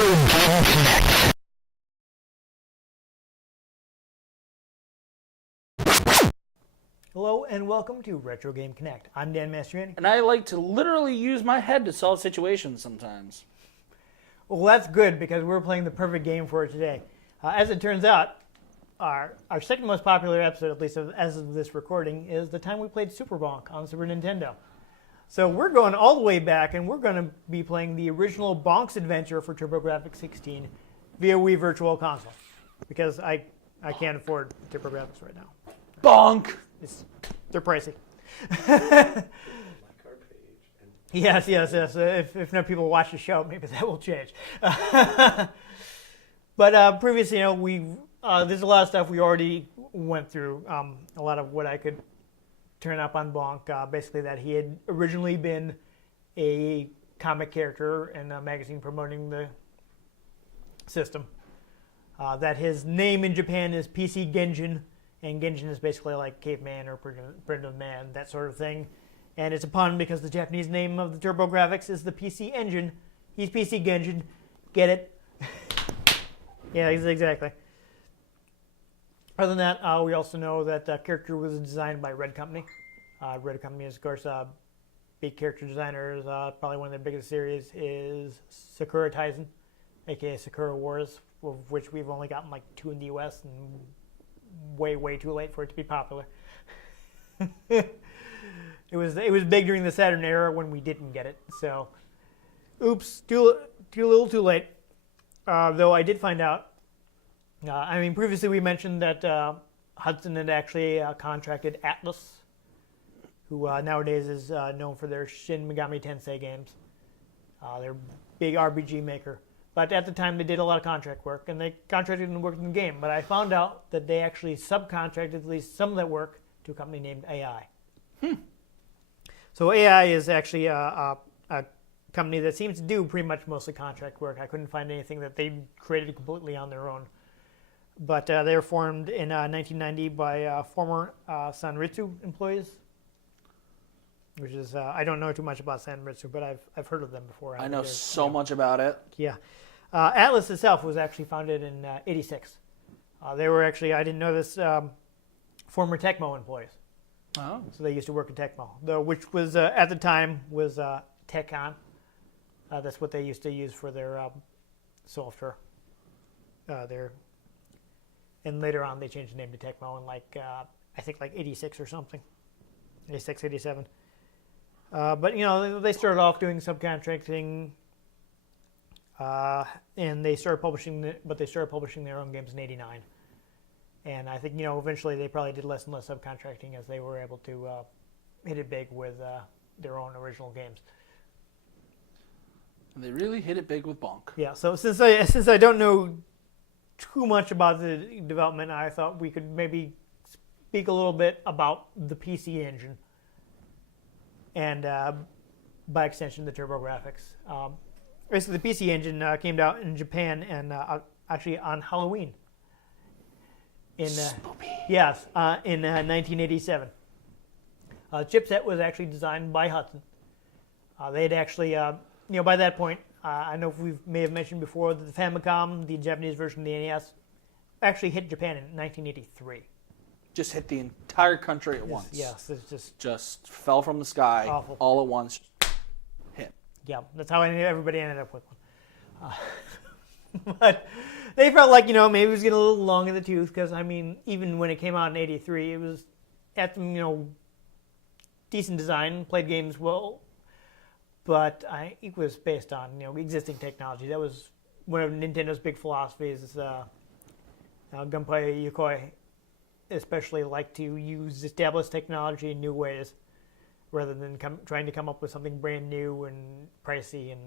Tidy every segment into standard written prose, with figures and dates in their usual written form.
Game Connect. Hello and welcome to Retro Game Connect. I'm Dan Mastriani. And I like to literally use my head to solve situations sometimes. Well, that's good because we're playing the perfect game for it today. As it turns out, our second most popular episode, at least as of this recording, is the time we played Super Bonk on Super Nintendo. So we're going all the way back, and we're going to be playing the original Bonk's Adventure for TurboGrafx 16 via Wii Virtual Console because I can't afford TurboGrafx right now. Bonk! They're pricey. Yes. If enough people watch the show, maybe that will change. But previously, there's a lot of stuff we already went through. A lot of what I could turn up on Bonk. Basically, that he had originally been a comic character in a magazine promoting the system. That his name in Japan is PC Genjin. And Genjin is basically like caveman or primitive man, that sort of thing. And it's a pun because the Japanese name of the TurboGrafx is the PC Engine. He's PC Genjin. Get it? Yeah, exactly. Other than that, we also know that the character was designed by Red Company. Red Company is, of course, big character designers. Probably one of their biggest series is Sakura Taisen, a.k.a. Sakura Wars, of which we've only gotten like 2 in the U.S., and way too late for it to be popular. It was big during the Saturn era when we didn't get it. So, oops, too little, too late. Though I did find out. Previously we mentioned that Hudson had actually contracted Atlas, who nowadays is known for their Shin Megami Tensei games. They're a big RPG maker. But at the time, they did a lot of contract work, and they contracted and worked in the game. But I found out that they actually subcontracted at least some of that work to a company named AI. So AI is actually a company that seems to do pretty much mostly contract work. I couldn't find anything that they created completely on their own. But they were formed in 1990 by former Sanritsu employees, which is, I don't know too much about Sanritsu, but I've heard of them before. I know so much about it. Yeah. Atlas itself was actually founded in '86. They were actually, I didn't know this, former Tecmo employees. Oh. So they used to work at Tecmo, which was, at the time, was Tecon. That's what they used to use for their software. And later on, they changed the name to Tecmo in I think like 86 or something. 86, 87. But they started off doing subcontracting, and they started publishing their own games in '89. And I think eventually they probably did less and less subcontracting as they were able to hit it big with their own original games. And they really hit it big with Bonk. Yeah. So since I don't know too much about the development, I thought we could maybe speak a little bit about the PC Engine. And by extension, the TurboGrafx. Basically, the PC Engine came out in Japan and actually on Halloween. Yes, in 1987. Chipset was actually designed by Hudson. They had actually, by that point, I know we may have mentioned before that the Famicom, the Japanese version of the NES, actually hit Japan in 1983. Just hit the entire country at once. Yes, it's just fell from the sky. Awful. All at once. Hit. Yeah, that's how everybody ended up with one. But they felt like maybe it was getting a little long in the tooth because even when it came out in '83, it was at decent design, played games well, but it was based on existing technology. That was one of Nintendo's big philosophies. Gunpei Yokoi especially like to use established technology in new ways rather than trying to come up with something brand new and pricey and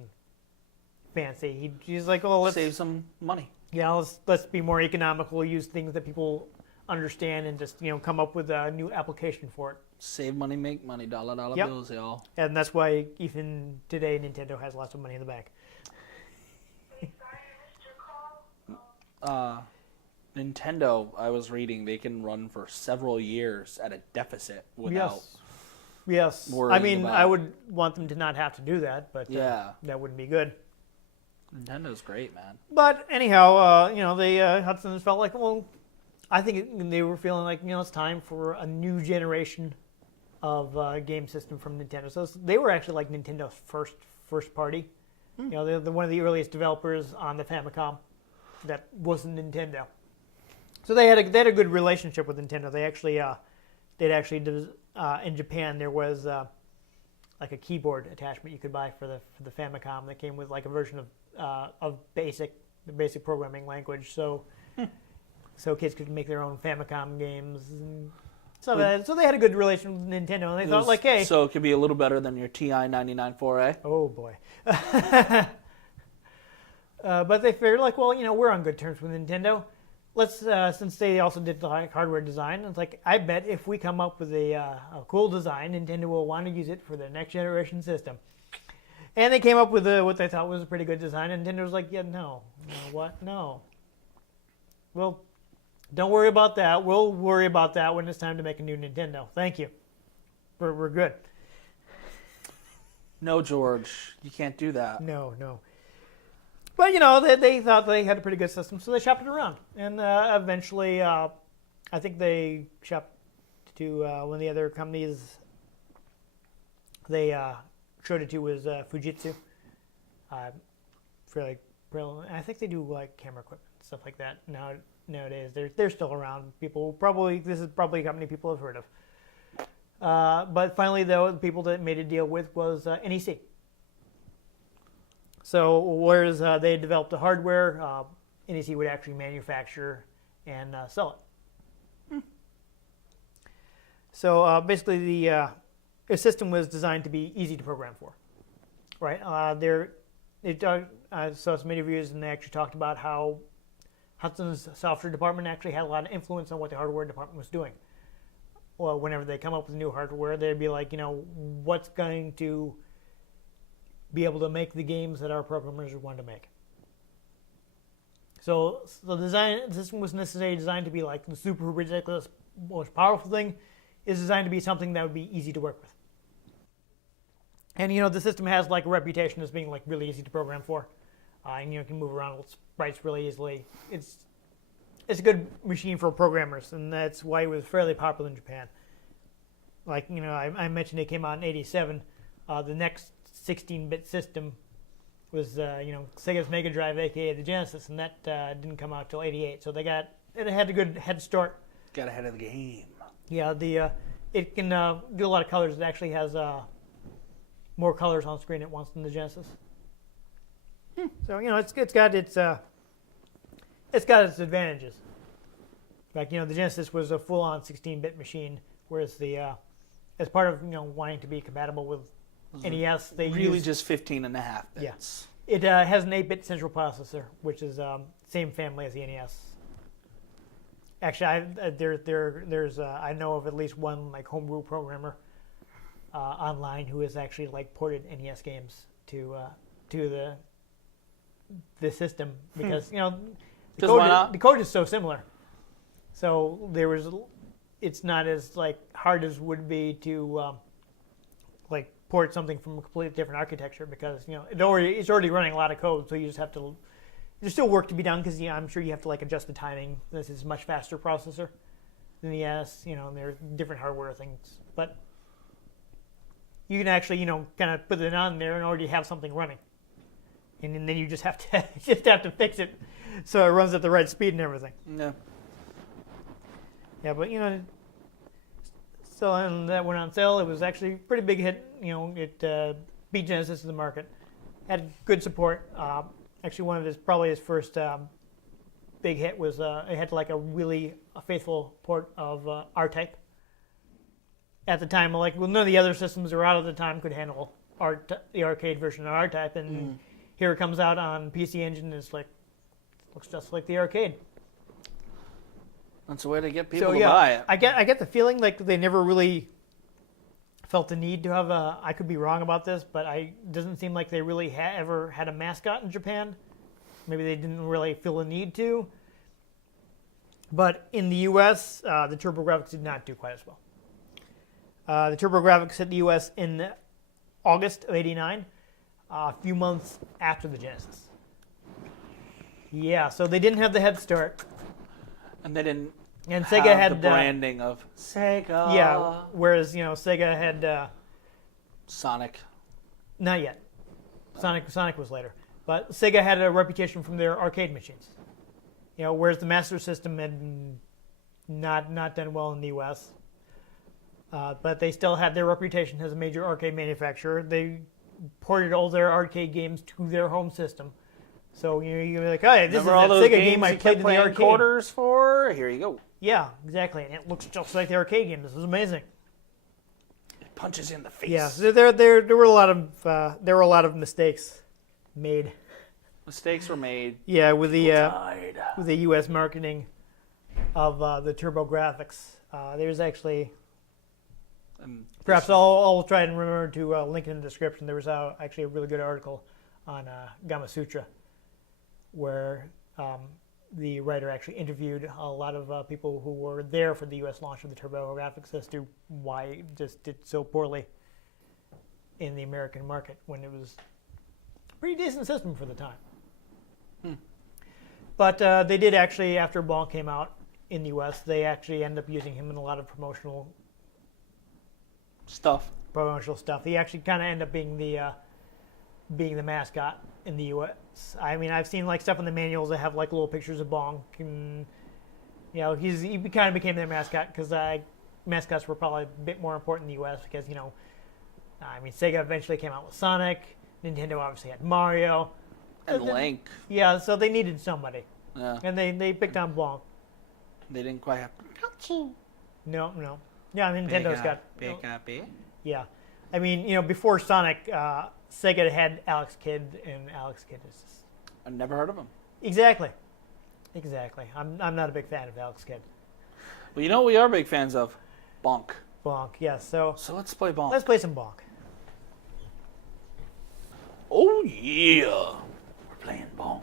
fancy. He's like, let's save some money. Yeah, let's be more economical, use things that people understand, and just come up with a new application for it. Save money, make money, dollar Yep. bills, y'all. And that's why even today Nintendo has lots of money in the bank. Nintendo, I was reading, they can run for several years at a deficit without Yes. worrying about... I would want them to not have to do that, but yeah. that wouldn't be good. Nintendo's great, man. But anyhow, they Hudson felt like, well, I think they were feeling like, it's time for a new generation of game system from Nintendo. So they were actually like Nintendo's first party. They're one of the earliest developers on the Famicom that wasn't Nintendo. So they had a good relationship with Nintendo. They actually in Japan there was like a keyboard attachment you could buy for the Famicom that came with like a version of the basic programming language. So kids could make their own Famicom games. And so they had a good relation with Nintendo, and they thought like, hey, so it could be a little better than your TI 99.4A. Oh boy. But they figured like, well, we're on good terms with Nintendo. Let's since they also did like hardware design, it's like I bet if we come up with a cool design, Nintendo will want to use it for their next generation system. And they came up with what they thought was a pretty good design. And Nintendo was like, yeah, no, what, no. Well, don't worry about that. We'll worry about that when it's time to make a new Nintendo. Thank you. We're good. No, George, you can't do that. No. But, they thought they had a pretty good system, so they shopped it around. And eventually, I think they shopped to one of the other companies they showed it to was Fujitsu. For like, I think they do like camera equipment, stuff like that. Nowadays, they're still around. This is probably a company people have heard of. But finally, though, the people that made a deal with was NEC. So whereas they developed the hardware, NEC would actually manufacture and sell it. So basically, the system was designed to be easy to program for. Right? I saw some interviews, and they actually talked about how Hudson's software department actually had a lot of influence on what the hardware department was doing. Well, whenever they come up with new hardware, they'd be like, what's going to be able to make the games that our programmers want to make. So the system was necessarily designed to be like the super ridiculous, most powerful thing. Is designed to be something that would be easy to work with. And the system has like a reputation as being like really easy to program for, and you can move around with sprites really easily. It's a good machine for programmers, and that's why it was fairly popular in Japan. Like I mentioned, it came out in '87. The next 16-bit system was Sega's Mega Drive, aka the Genesis, and that didn't come out till '88. So it had a good head start. Got ahead of the game. Yeah, it can do a lot of colors. It actually has more colors on screen at once than the Genesis. So it's got its advantages. In fact, the Genesis was a full-on 16-bit machine, whereas as part of wanting to be compatible with NES, they really just 15.5 bits. Yes, yeah. It has an 8-bit central processor, which is same family as the NES. Actually, there's I know of at least one like homebrew programmer online who has actually like ported NES games to the system because the code is so similar. So it's not as like hard as would be to like port something from a completely different architecture because it's already running a lot of code. So you just have to. There's still work to be done because I'm sure you have to like adjust the timing. This is a much faster processor than the NES. And there are different hardware things, but you can actually kind of put it on there and already have something running, and then you just have to fix it so it runs at the right speed and everything. Yeah. Yeah, but so and that went on sale. It was actually a pretty big hit. It beat Genesis in the market. Had good support. Actually, one of his first big hit was it had like a really faithful port of R-Type. At the time, none of the other systems that were out at the time could handle the arcade version of R-Type, and here it comes out on PC Engine. And it's like looks just like the arcade. That's a way to get people to buy it. I get the feeling like they never really felt the need to have a. I could be wrong about this, but it doesn't seem like they really ever had a mascot in Japan. Maybe they didn't really feel the need to. But in the U.S., the TurboGrafx did not do quite as well. The TurboGrafx hit the U.S. in August of '89, a few months after the Genesis. Yeah, so they didn't have the head start. And they didn't And have Sega had the branding of Sega. yeah, whereas Sega had Sonic. not yet. Sonic was later, but Sega had a reputation from their arcade machines. Whereas the Master System had not done well in the U.S. But they still had their reputation as a major arcade manufacturer. They ported all their arcade games to their home system. So you're like, hey, this Remember all is that those Sega game I you played kept in the playing arcade. quarters for? Here you go. Yeah, exactly, and it looks just like the arcade game. This is amazing. It punches you in the face. Yeah, so there were a lot of mistakes made. Mistakes were made. Yeah, with the Died. U.S. marketing of the Turbo graphics. There's actually, perhaps I'll try and remember to link in the description. There was actually a really good article on Gama Sutra, where the writer actually interviewed a lot of people who were there for the U.S. launch of the Turbo graphics as to why it just did so poorly in the American market when it was a pretty decent system for the time. But they did actually, after Bonk came out in the U.S., they actually ended up using him in a lot of promotional stuff. He actually kind of ended up being the mascot in the U.S. I mean, I've seen like stuff in the manuals that have like little pictures of Bonk, and he kind of became their mascot because mascots were probably a bit more important in the U.S. because I mean, Sega eventually came out with Sonic. Nintendo obviously had Mario. And Link. Yeah, so they needed somebody. Yeah. And they picked on Bonk. They didn't quite have No. Yeah, Nintendo's got... Big. Yeah. I mean, before Sonic, Sega had Alex Kidd, and Alex Kidd is just... I've never heard of him. Exactly. I'm not a big fan of Alex Kidd. Well, you know what we are big fans of? Bonk. Bonk, yes. So let's play Bonk. let's play some Bonk. Oh, yeah. We're playing Bonk.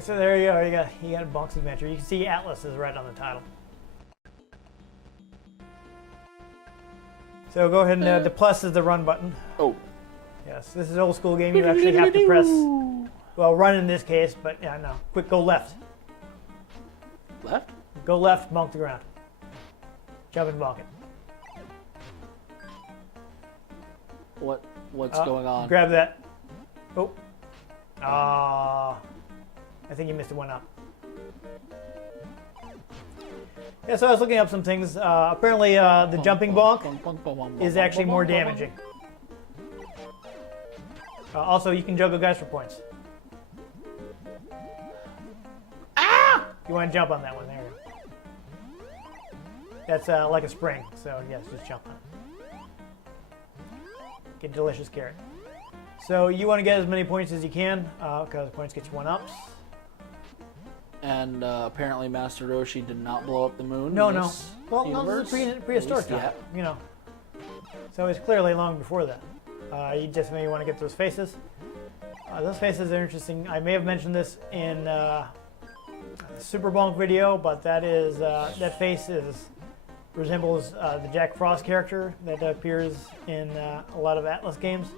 So there you go. You got a Bonk's Adventure. You can see Atlas is right on the title. So go ahead and the plus is the run button. Oh. Yes, this is an old school game. You actually have to press, run in this case, but yeah, no. Quick, go left. Left? Go left, bonk the ground. Jump and bonk it. What's going on? Grab that. Oh. I think you missed one up. Yeah, so I was looking up some things. Apparently, the jumping bonk is actually more damaging. Also, you can juggle guys for points. Ah! You want to jump on that one. There you go. That's like a spring, so yes, just jump on it. Get delicious carrot. So you want to get as many points as you can, because points get you 1-ups. And apparently Master Roshi did not blow up the moon. No. in this Well, universe. this is prehistoric time, So it's clearly long before that. You just maybe want to get those faces. Those faces are interesting. I may have mentioned this in the Super Bonk video, but that face resembles the Jack Frost character that appears in a lot of Atlas games.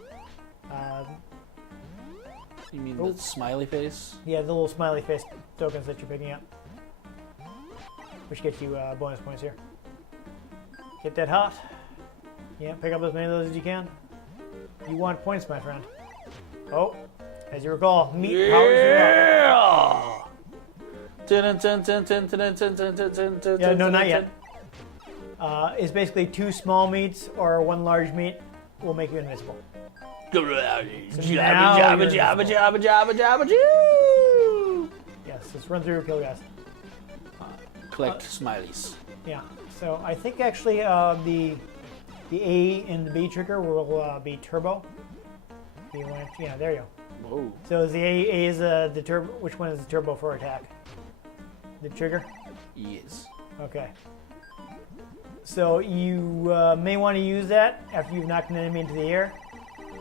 You mean the smiley face? Yeah, the little smiley face tokens that you're picking up, which gets you bonus points here. Get that hot. Yeah, pick up as many of those as you can. You want points, my friend. Oh, as you recall, meat powers you up. Yeah, no, not yet. It's basically 2 small meats or 1 large meat will make you invincible. Jabba. Yes, just run through, kill guys. Collect smileys. Yeah, so I think actually the A and the B trigger will be turbo. Yeah, there you go. Whoa. So is the A is the turbo. Which one is the turbo for attack? The trigger. Yes. Okay. So you may want to use that after you've knocked an enemy into the air.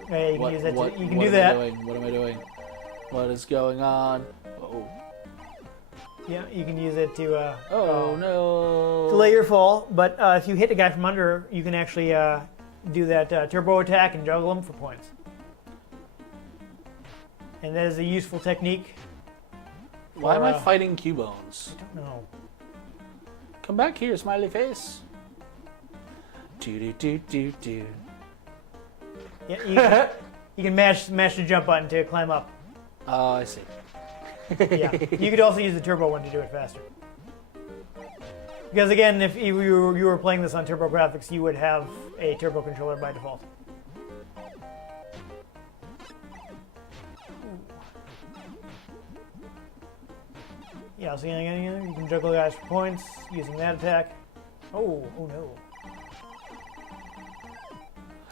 You can use that. You can do that. What am I doing? What is going on? Oh. Yeah, you can use it to. No. Delay your fall, but if you hit a guy from under, you can actually do that turbo attack and juggle him for points. And that is a useful technique. Why am I For, fighting Cubones? No. Come back here, smiley face. Do do do do do. Yeah, you can mash the jump button to climb up. Oh, I see. Yeah. You could also use the turbo one to do it faster. Because again, if you were playing this on Turbo Graphics, you would have a turbo controller by default. Yeah, so you can juggle guys for points using that attack. Oh no.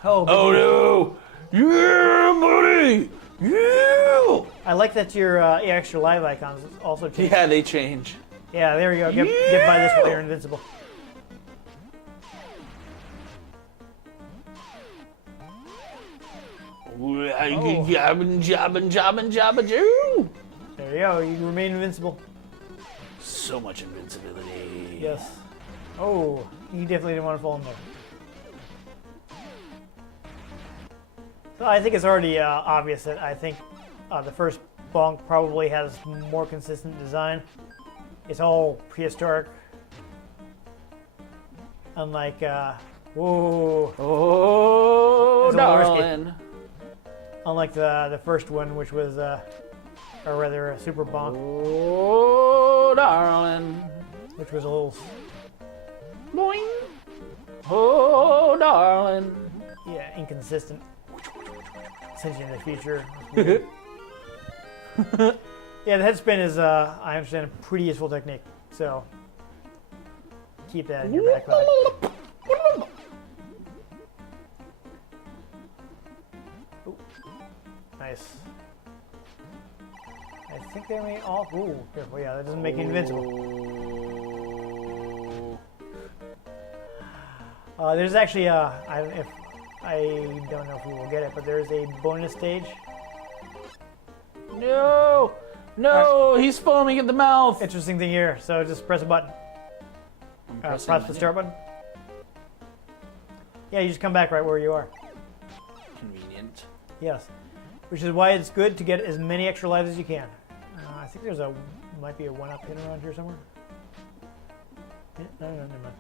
Oh no! Yeah, buddy! Yeah! I like that your extra live icons also change. Yeah, they change. Yeah, there we go. Get by this while you're invincible. Jabba Joo! There you go. You remain invincible. So much invincibility. Yes. Oh, you definitely didn't want to fall in there. So I think it's already obvious that I think the first Bonk probably has more consistent design. It's all prehistoric. Unlike, whoa. Oh, It's a little risky. darling. Unlike the first one, which was, or rather, a Super Bonk, Oh, darling. which was a little, Boing. Oh, darling. yeah, inconsistent. Since in the future. Yeah, the head spin is, I understand, a pretty useful technique. So, keep that in your back pocket. Ooh, nice. I think they may all. Ooh, careful. Yeah, that doesn't make you invincible. There's actually if I don't know if we will get it, but there's a bonus stage. No! No! He's foaming at the mouth! Interesting thing here. So just press a button. Press the start button. Yeah, you just come back right where you are. Convenient. Yes, which is why it's good to get as many extra lives as you can. I think there's might be a one-up hit around here somewhere. No, never mind.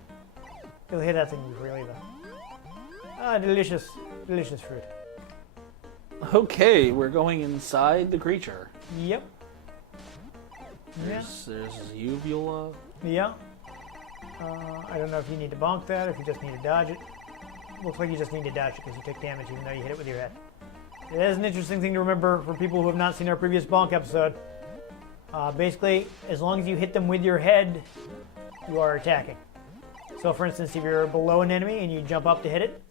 You'll hit that thing before you leave it. Ah, delicious, delicious fruit. Okay, we're going inside the creature. Yep. Yeah. There's uvula. Yeah. I don't know if you need to bonk that, or if you just need to dodge it. Looks like you just need to dodge it because you take damage even though you hit it with your head. It is an interesting thing to remember for people who have not seen our previous bonk episode. Basically, as long as you hit them with your head, you are attacking. So for instance, if you're below an enemy and you jump up to hit it,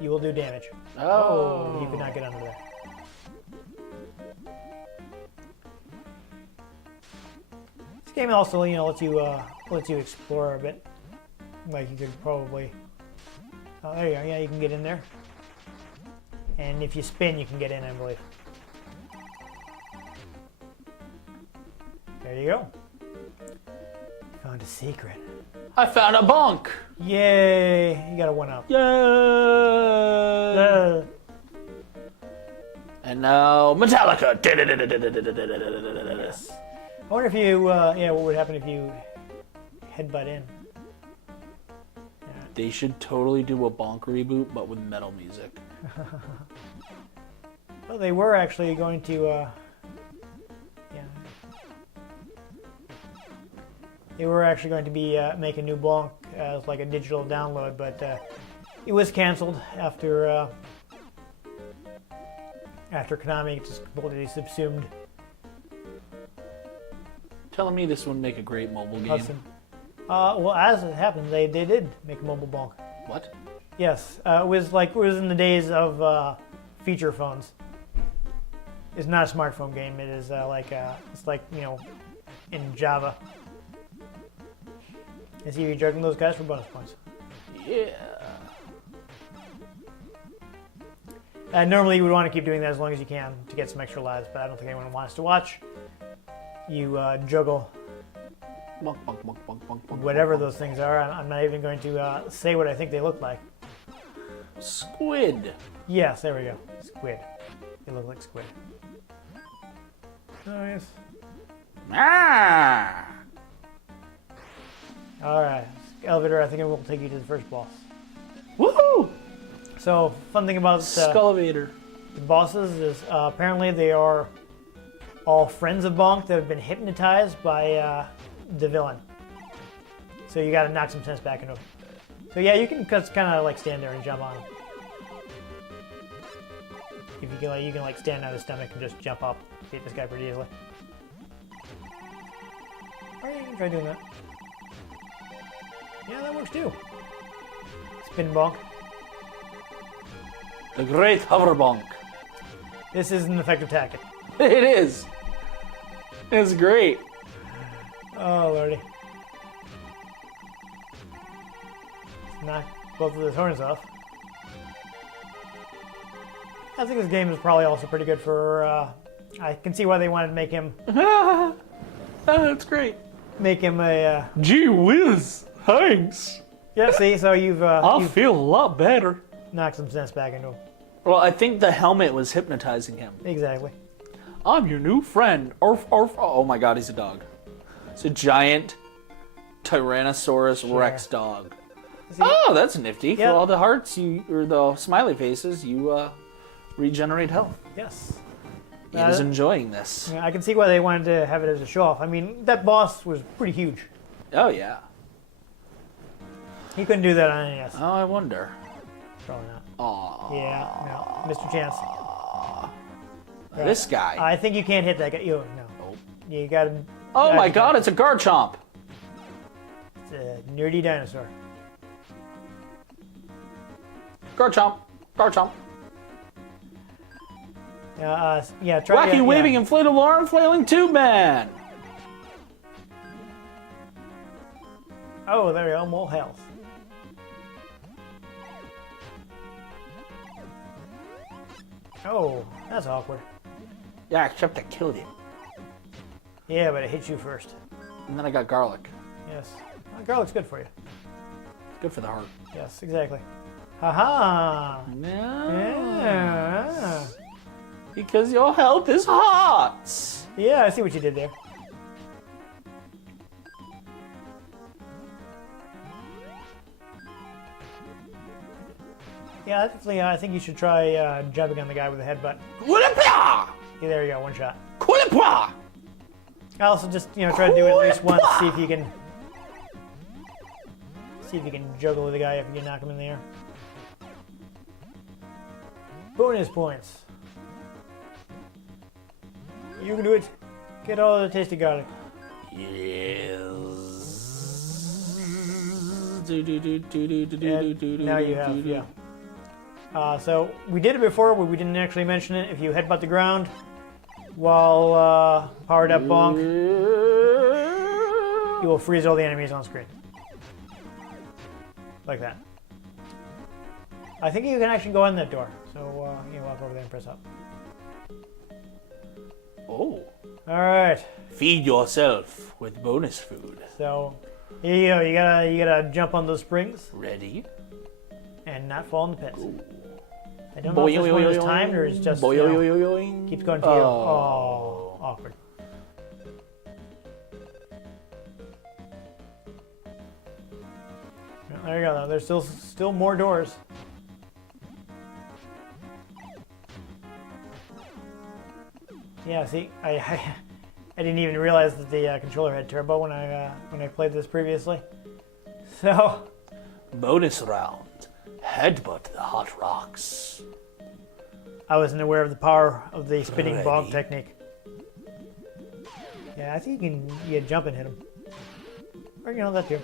you will do damage. Oh. You could not get under there. This game also, lets you explore a bit. Like you could probably. Oh, there you go. Yeah, you can get in there. And if you spin, you can get in, I believe. There you go. Found a secret. I found a bonk! Yay! You got a one-up. Yay! And now Metallica. Yes. I wonder if you, what would happen if you headbutt in? They should totally do a bonk reboot, but with metal music. Well, they were actually going to, They were actually going to be make a new Bonk as like a digital download, but it was canceled after Konami just completely subsumed Telling me this would make a great mobile game. Hudson. Well, as it happened, they did make a mobile Bonk. What? Yes, it was in the days of feature phones. It's not a smartphone game. It is in Java. And see, you're juggling those guys for bonus points. Yeah. Normally, you would want to keep doing that as long as you can to get some extra lives, but I don't think anyone wants to watch you juggle Bonk, bonk, bonk, bonk, bonk, bonk, whatever bonk, those things are. I'm not even going to say what I think they look like. Squid. Yes, there we go. Squid. They look like squid. Nice. Ah! Alright. Elevator, I think it will take you to the first boss. Woohoo! So, fun thing about Skullivator. the bosses is apparently they are all friends of Bonk that have been hypnotized by the villain. So you gotta knock some sense back into him. So yeah, you can just kind of like stand there and jump on him. If you can, you can like stand on his stomach and just jump up, beat this guy pretty easily. Or you can try doing that. Yeah, that works too. Spin Bonk. The Great Hover Bonk. This is an effective tactic. It is. It's great. Oh lordy. Knock both of his horns off. I think this game is probably also pretty good for. I can see why they wanted to make him That's great. a. Gee whiz. Thanks. Yeah, see, so you've feel a lot better. knocked some sense back into him. Well, I think the helmet was hypnotizing him. Exactly. I'm your new friend. Arf, arf. Oh my god, he's a dog. It's a giant Tyrannosaurus Rex dog. See, Oh, that's nifty. Yeah. For all the hearts or the smiley faces, you regenerate health. yes. It is enjoying this. I can see why they wanted to have it as a show off. I mean, that boss was pretty huge. Oh yeah. He couldn't do that on NES. Oh, I wonder. Probably not. Aw. Yeah, no. Mr. Chance. This guy. I think you can't hit that guy. No. Nope. You gotta. Oh my god, it's a Garchomp. It's a nerdy dinosaur. Garchomp. Garchomp. Yeah, try Wacky yeah. waving inflatable arm flailing tube man. Oh, there you go, more health. Oh, that's awkward. Yeah, except I killed him. Yeah, but it hit you first. And then I got garlic. Yes. Well, garlic's good for you. Good for the heart. Yes, exactly. Haha. No. Yeah. Because your health is hot. Yeah, I see what you did there. Yeah, definitely. I think you should try jumping on the guy with the headbutt. Kulipla! Yeah, there you go, one shot. Kulipla! I also just try to do it at least once. See if you can juggle with the guy after you knock him in the air. Bonus points. You can do it. Get all the tasty garlic. Yes. And now you have, yeah. So we did it before, but we didn't actually mention it. If you headbutt the ground while powered up Bonk, you will freeze all the enemies on screen. Like that. I think you can actually go in that door. So you walk over there and press up. Oh. All right. Feed yourself with bonus food. So here you go. You gotta jump on those springs Ready? and not fall in the pits. I don't know if this one is timed or is just keeps going to you. Oh, awkward. Well, there you go. Though. There's still more doors. Yeah, see, I didn't even realize that the controller had turbo when I played this previously. So Bonus round. Headbutt the hot rocks. I wasn't aware of the power of the spinning Ready. Bonk technique. Yeah, I think you can jump and hit him. Or that too.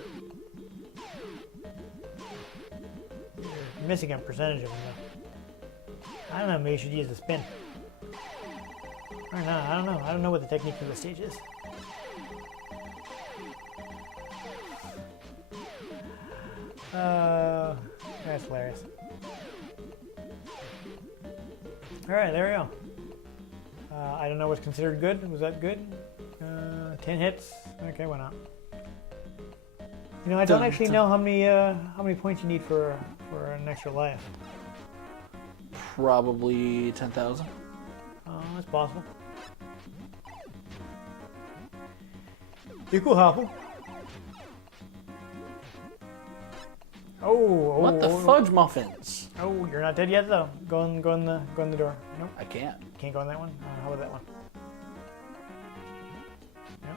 You're missing a percentage of them though. I don't know, maybe you should use the spin. Or not, I don't know. I don't know what the technique for the stage is. That's hilarious. Alright, there we go. I don't know what's considered good. Was that good? 10 hits? Okay, why not? I don't actually know how many points you need for an extra life. Probably 10,000. That's possible. You could happen. Oh, What the fudge muffins? Oh, you're not dead yet though. Go in the door. Nope. I can't. Can't go in that one. How about that one? Nope.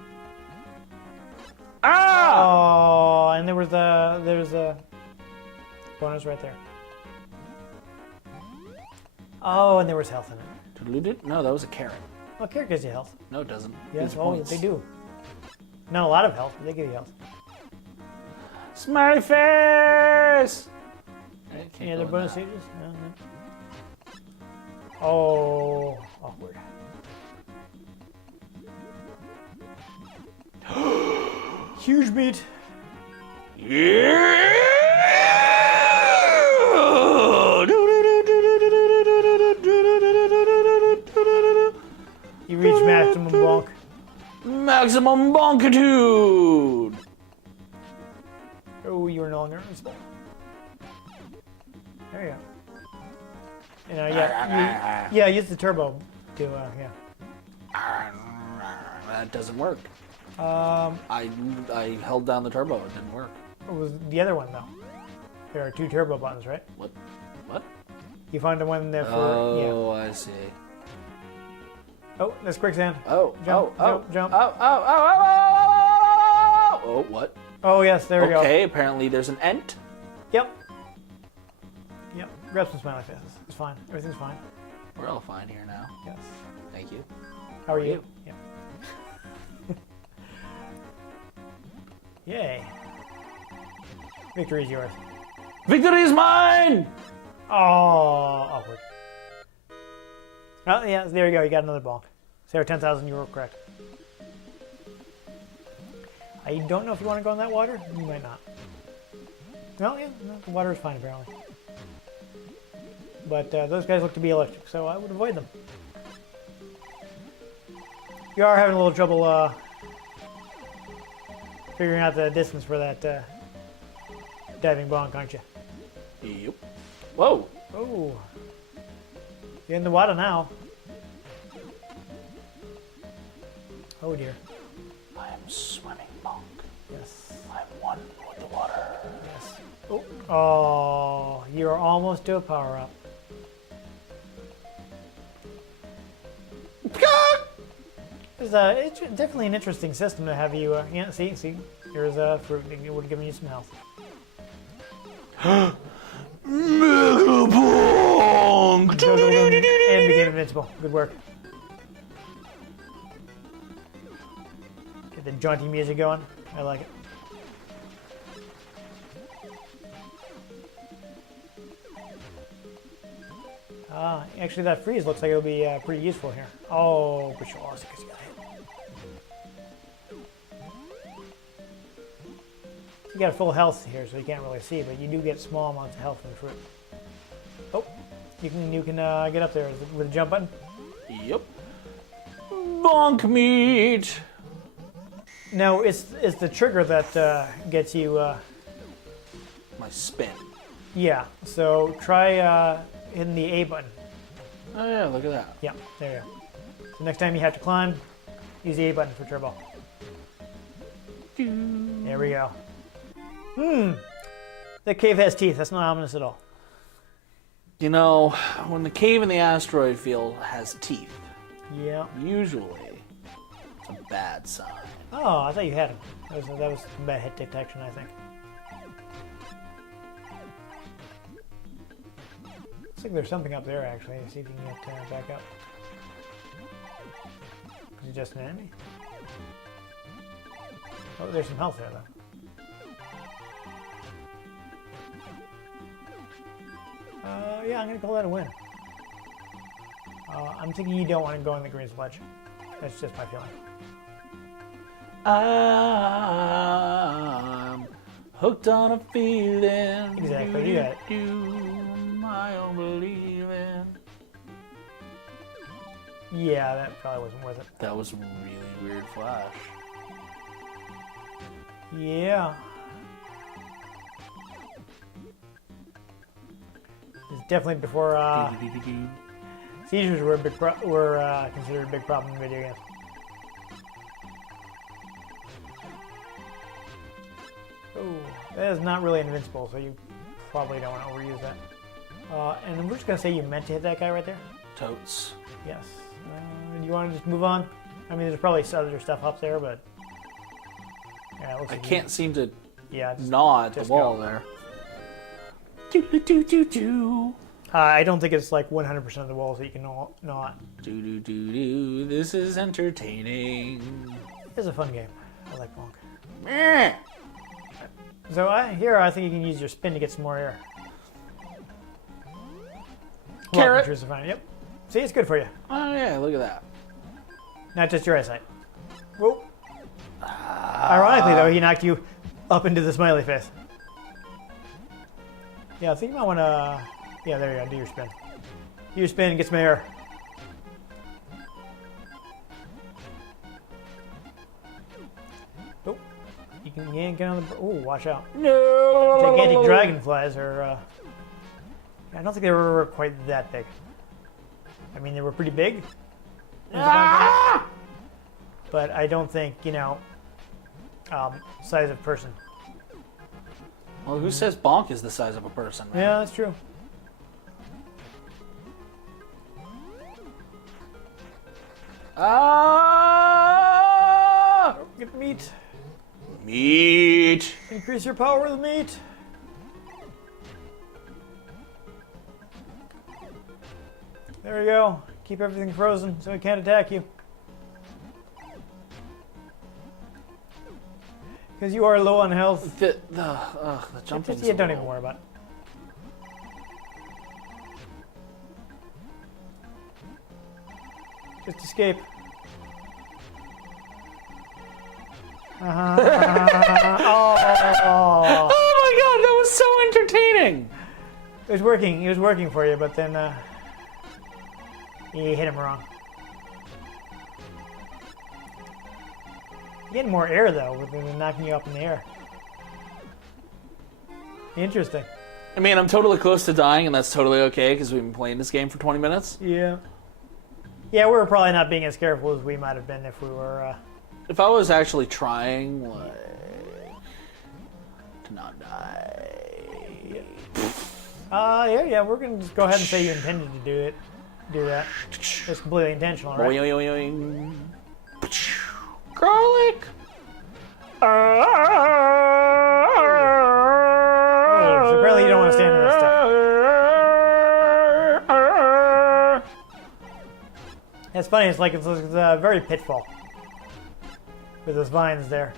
Ah! Oh, and there's a bonus right there. Oh, and there was health in it. Diluted? No, that was a carrot. Well, carrot gives you health. No, it doesn't. Yes, It's oh, points. they do. Not a lot of health, but they give you health. Smiley face! Any other bonus stages? No, no. Oh, awkward. Huge beat. Yeah! You reach maximum bonk. Maximum bonkitude! Oh, you are no longer invincible. There you go. Yeah, use the turbo to, yeah. That doesn't work. Um, I held down the turbo. It didn't work. What was the other one, though? There are 2 turbo buttons, right? What? What? You found the one there for, Oh, I see. yeah. Oh, that's quicksand. Oh, Jump, oh, jump, jump. oh, oh, oh, oh, oh, oh, oh, what? Oh, yes, there we go. Okay, apparently there's an ent. Yep. Yep. Grab some smiley faces. It's fine. Everything's fine. We're all fine here now. Yes. Thank you. How are How are you? you? Yep. Yay. Victory is yours. Victory is mine! Oh, awkward. Oh, yeah, there you go. You got another bonk. Sarah, 10,000, you were correct. I don't know if you want to go in that water. You might not. No, yeah, no, the water is fine, apparently. But those guys look to be electric, so I would avoid them. You are having a little trouble figuring out the distance for that diving bonk, aren't you? Yep. Whoa! Oh. You're in the water now. Oh dear. I am swimming, Bonk. Yes. I'm one with the water. Yes. Oh. Oh, you're almost to a power up. It's definitely an interesting system to have you. Yeah, see, here's a fruit. It would have given you some health. Mega Bonk! Go, and became invincible. Good work. Get the jaunty music going. I like it. Actually, that freeze looks like it'll be pretty useful here. Oh, but you also got hit. You got full health here, so you can't really see, but you do get small amounts of health from the fruit. Oh, you can get up there with the jump button. Yep. Bonk meat! No, it's the trigger that gets you. My spin. Yeah. So try hitting the A button. Oh yeah, look at that. Yeah, there you go. So next time you have to climb, use the A button for turbo. There we go. That cave has teeth. That's not ominous at all. You know, when the cave in the asteroid field has teeth, Yeah. usually it's a bad sign. Oh, I thought you had him. That was some bad hit detection, I think. Looks like there's something up there, actually. See if you can get back up. Is it just an enemy? Oh, there's some health there, though. Yeah, I'm going to call that a win. I'm thinking you don't want to go in the green sledge. That's just my feeling. I'm hooked on a feeling. Exactly, you got it. My own believing. Yeah, that probably wasn't worth it. That was a really weird flash. Yeah. It's definitely before Seizures were considered a big problem in video games. Oh, that is not really invincible, so you probably don't want to overuse that. And we're just gonna say you meant to hit that guy right there. Totes. Yes. Do you want to just move on? I mean, there's probably other stuff up there, but yeah, it looks I like can't seem to Yeah. gnaw at the just wall go. there. Do do do do do. I don't think it's like 100% of the walls that you can not. Do do do do. This is entertaining. It's a fun game. I like Bonk. Meh. So I think you can use your spin to get some more air. Carrot. Yep. See, it's good for you. Oh yeah, look at that. Not just your eyesight. Whoa. Ironically, though, he knocked you up into the smiley face. Yeah, I think you might want to... Yeah, there you go. Do your spin. Do your spin, get some air. Oh, you can get on the... Oh, watch out. No. Gigantic dragonflies are... I don't think they were quite that big. I mean, they were pretty big. Ah! But I don't think, size of person. Well, who says Bonk is the size of a person, man? Yeah, that's true. Ah! Get meat. Meat. Increase your power with meat. There we go. Keep everything frozen so it can't attack you. Because you are low on health. The jumping. Yeah, don't even worry about it. Just escape. Oh. Oh my god, that was so entertaining. It was working. It was working for you, but then you hit him wrong. You're getting more air though, with them knocking you up in the air. Interesting. I mean, I'm totally close to dying, and that's totally okay because we've been playing this game for 20 minutes. Yeah. Yeah, we were probably not being as careful as we might have been if we were. If I was actually trying, like, to not die. Yeah, we're gonna just go ahead and say you intended to do that. It's completely intentional, right? Boing, boing, boing. Garlic. So apparently you don't want to stand in that stuff. It's funny. It's like it's a very pitfall with those vines there.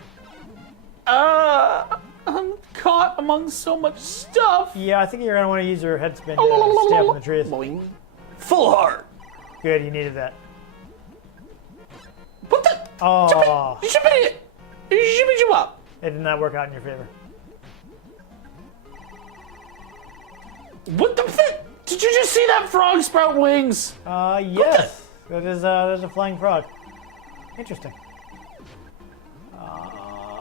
I'm caught among so much stuff. Yeah, I think you're gonna want to use your head spin to stay up in the trees. Boing. Full heart. Good, you needed that. What the? Oh, Shippity up. it did not work out in your favor. What the fuck? Did you just see that frog sprout wings? Yes, there's a flying frog. Interesting.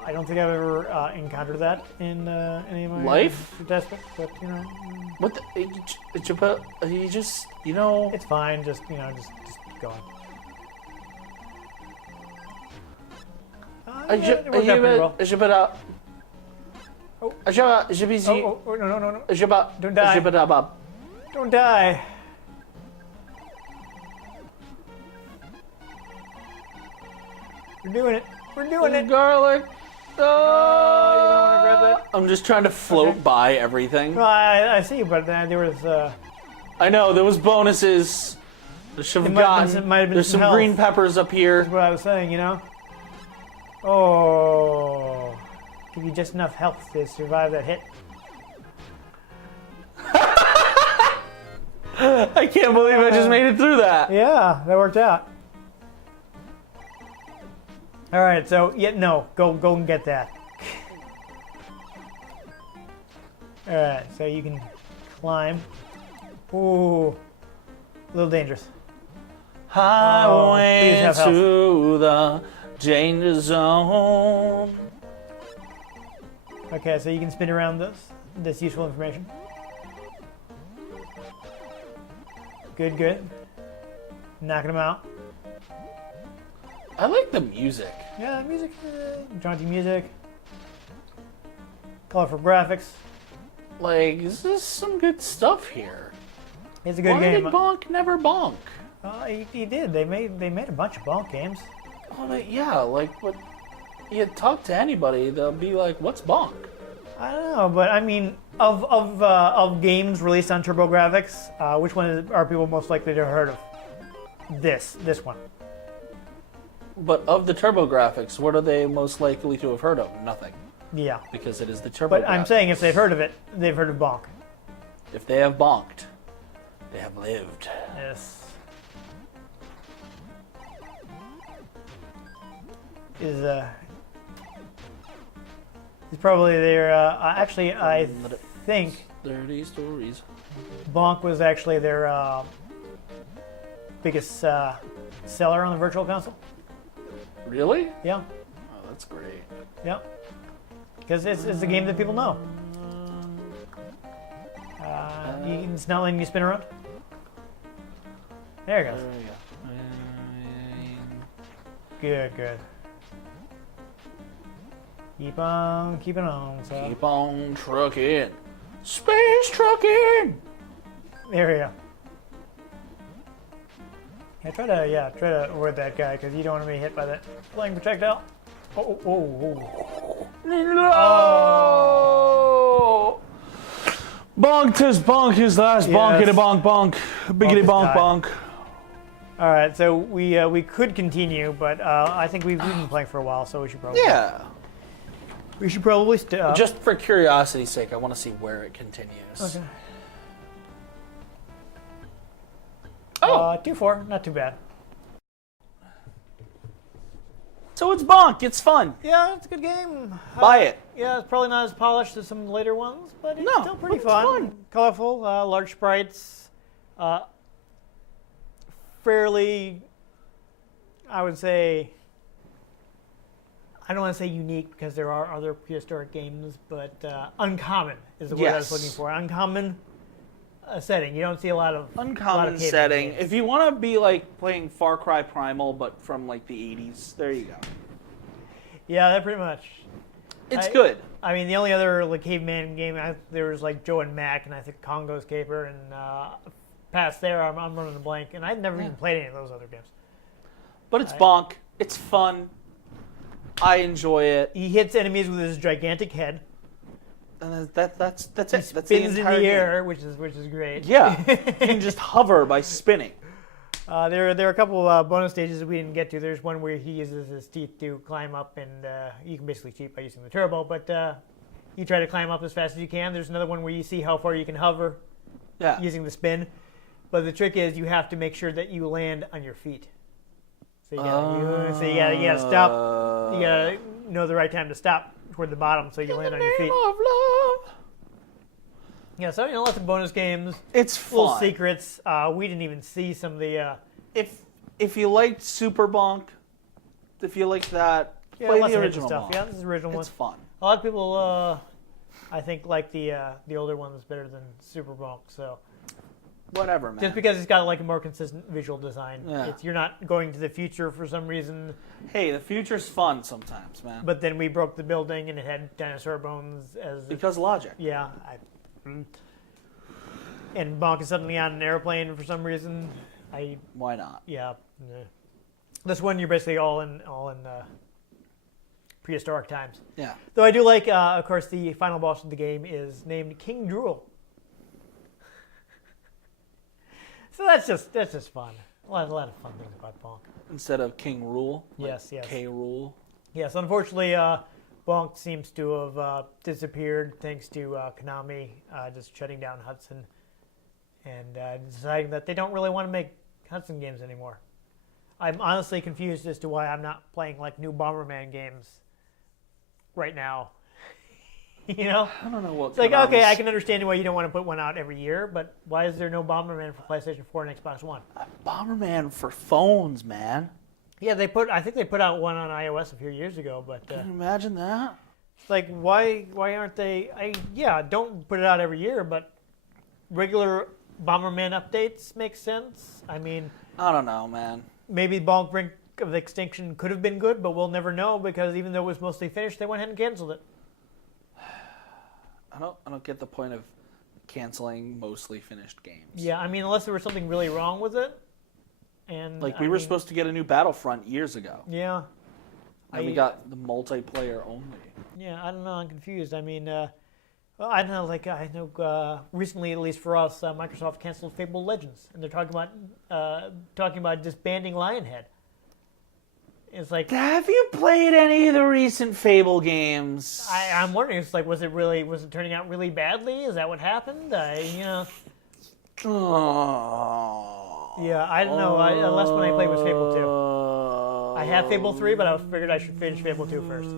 I don't think I've ever encountered that in any of my Life? tests, but What the? You just, it's fine. Just just go on. Yeah, it worked out pretty well. Oh, no. Don't die. Don't die. We're doing it. We're doing it. Garlic. You don't want to grab that? I'm just trying to float by everything. Well, I see, but there was. I know, there was bonuses. I should have It might have been gotten. some- might have been There's some some green health. peppers up here. That's what I was saying, Oh. Give you just enough health to survive that hit. I can't believe I just made it through that. Yeah, that worked out. All right, so go and get that. All right, so you can climb. Ooh, a little dangerous. please Highway have health. to the danger zone. Okay, so you can spin around this useful information. Good. knocking them out. I like the music. Yeah, music, jaunty music, colorful graphics. Like, this is some good stuff here. It's a good Why game. did Bonk never bonk? He did. They made a bunch of Bonk games. Oh, yeah, like, but you talk to anybody, they'll be like, "What's Bonk?" I don't know, but I mean, of games released on TurboGrafx, which one are people most likely to have heard of? This one. But of the TurboGrafx, what are they most likely to have heard of? Nothing, Yeah. because it is the TurboGrafx. But I'm saying if they've heard of it, they've heard of Bonk. if they have bonked, they have lived. Yes. Is probably their actually I think 30 stories. Bonk was actually their biggest seller on the Virtual Console. Really? Yeah, Oh, that's great. yeah. Because it's a game that people know. It's not letting you spin around. There it There goes. we go. Good. Keep on keeping on. So. Keep on trucking. Space trucking! There we go. Try to avoid that guy because you don't want to be hit by that flying projectile. Oh. No! Bonk tis bonk his last bonkity bonk bonk. Biggity bonk bonk. All right, so we could continue, but I think we've been playing for a while, so we should probably stop. Just for curiosity's sake, I want to see where it continues. Okay. Oh! 2-4, not too bad. So it's bonk. It's fun. Yeah, it's a good game. Buy it. Yeah, it's probably not as polished as some later ones, but it's No, still pretty it's fun. fun. Colorful, large sprites. Fairly, I would say, I don't want to say unique because there are other prehistoric games, but uncommon is the word I was Yes. looking for. Uncommon setting. You don't see a lot of Uncommon caveman setting. games. If you want to be like playing Far Cry Primal, but from like the 80s, there you go. Yeah, that pretty much. It's good. I mean, the only other like caveman game there was like Joe and Mac, and I think Congo's Caper, and past there I'm running a blank, and I'd never even played any of those other games. But it's bonk. It's fun. I enjoy it. He hits enemies with his gigantic head. And that's it. That's the Spins in entire the game. air, which is great. Yeah, you can just hover by spinning. There are a couple bonus stages that we didn't get to. There's one where he uses his teeth to climb up, and you can basically cheat by using the turbo. But you try to climb up as fast as you can. There's another one where you see how far you can hover using the spin. But the trick is you have to make sure that you land on your feet. So you gotta stop. You gotta know the right time to stop toward the bottom so you land on your feet. Of love. Yeah, so lots of bonus games, It's little fun. secrets. We didn't even see some of the. If you liked Super Bonk, if you like that, play lots the of original stuff. Bonk. Yeah, this is the original one. It's fun. A lot of people, I think, like the older ones better than Super Bonk. So Whatever, man. just because it's got like a more consistent visual design, Yeah. you're not going to the future for some reason. Hey, the future's fun sometimes, man. But then we broke the building and it had dinosaur bones as Because logic. yeah. And Bonk is suddenly on an airplane for some reason. Why not? Yeah. This one you're basically all in prehistoric times. Yeah. Though I do like, of course, the final boss of the game is named King Drool. So that's just fun. A lot of fun things about Bonk. Instead of King Rule. Like Yes. K Rule. Yes, unfortunately, Bonk seems to have disappeared thanks to Konami just shutting down Hudson and deciding that they don't really want to make Hudson games anymore. I'm honestly confused as to why I'm not playing like new Bomberman games right now. I don't know what. It's like, okay, I can understand why you don't want to put one out every year, but why is there no Bomberman for PlayStation 4 and Xbox One? Bomberman for phones, man. Yeah, I think they put out one on iOS a few years ago, but Can you imagine that? it's like, why aren't they? Don't put it out every year, but regular Bomberman updates make sense. I mean, I don't know, man. maybe Bonk Brink of Extinction could have been good, but we'll never know because even though it was mostly finished, they went ahead and canceled it. I don't get the point of canceling mostly finished games. Yeah, I mean, unless there was something really wrong with it. And Like, we were supposed to get a new Battlefront years ago. Yeah. And we got the multiplayer only. Yeah, I don't know. I'm confused. I mean, well, I don't know. Like, I know recently, at least for us, Microsoft canceled Fable Legends, and they're talking about disbanding Lionhead. It's like, Have you played any of the recent Fable games? I'm wondering. It's like, was it turning out really badly? Is that what happened? Oh. Yeah, I don't know. Unless when I played was Fable 2. I have Fable 3, but I figured I should finish Fable 2 first.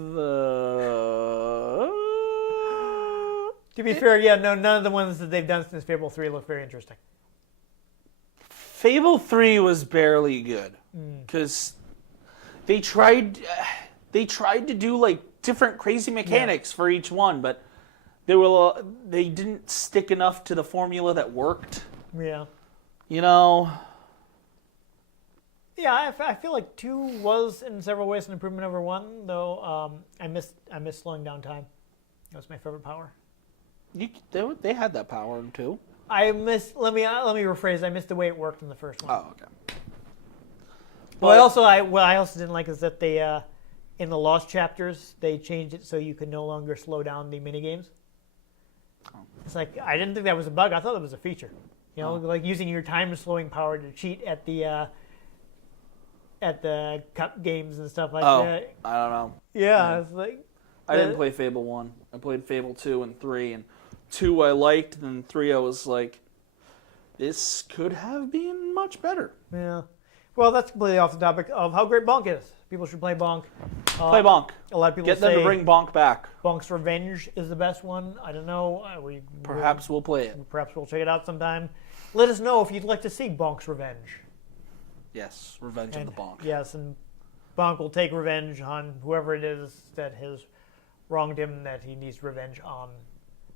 To be fair, yeah, no, none of the ones that they've done since Fable 3 look very interesting. Fable 3 was barely good because they tried to do like different crazy mechanics for each one, but they didn't stick enough to the formula that worked. Yeah. You know. Yeah, I feel like 2 was in several ways an improvement over 1, though. I missed slowing down time. That was my favorite power. They had that power in 2. Let me rephrase. I missed the way it worked in the first one. Oh, okay. Well, I also didn't like is that they in the Lost chapters they changed it so you could no longer slow down the minigames. Oh. It's like I didn't think that was a bug. I thought it was a feature. You know, like using your time slowing power to cheat at the cup games and stuff like that. I don't know. Yeah, it's like I didn't play Fable 1. I played Fable 2 and 3, and 2 I liked, and 3 I was like, this could have been much better. Yeah. Well, that's completely off the topic of how great Bonk is. People should play Bonk. Play Bonk. A lot of people Get say them to bring Bonk back. Bonk's Revenge is the best one. I don't know. Perhaps we'll play it. Perhaps we'll check it out sometime. Let us know if you'd like to see Bonk's Revenge. Yes, Revenge of the Bonk. Yes, and Bonk will take revenge on whoever it is that has wronged him that he needs revenge on.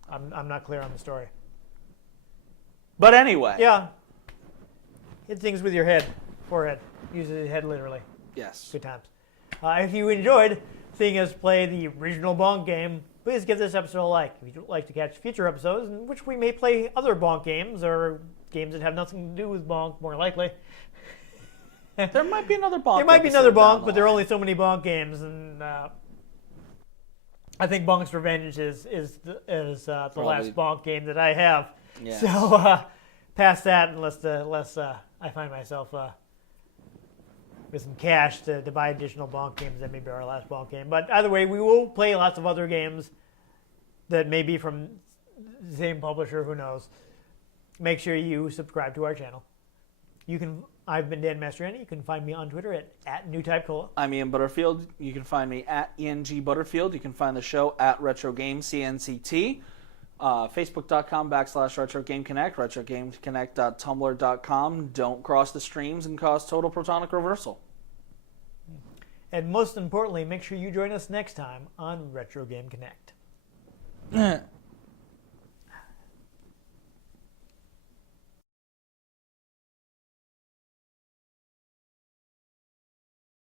I'm not clear on the story. But anyway. Yeah. Hit things with your forehead. Use your head literally. Yes. Good times. If you enjoyed seeing us play the original Bonk game, please give this episode a like. If you'd like to catch future episodes in which we may play other Bonk games or games that have nothing to do with Bonk, more likely. There might be another Bonk. There might be another Bonk, but there are only so many Bonk games, and I think Bonk's Revenge is the last Bonk game that I have. Yes. So past that, unless I find myself with some cash to buy additional Bonk games, that may be our last Bonk game. But either way, we will play lots of other games that may be from the same publisher. Who knows? Make sure you subscribe to our channel. I've been Dan Mastriani. You can find me on Twitter at NewTypeCola. I'm Ian Butterfield. You can find me at ENG Butterfield. You can find the show at RetroGameCNCT. Facebook.com/RetroGameConnect. RetroGameConnect.tumblr.com. Don't cross the streams and cause total protonic reversal. And most importantly, make sure you join us next time on Retro Game Connect.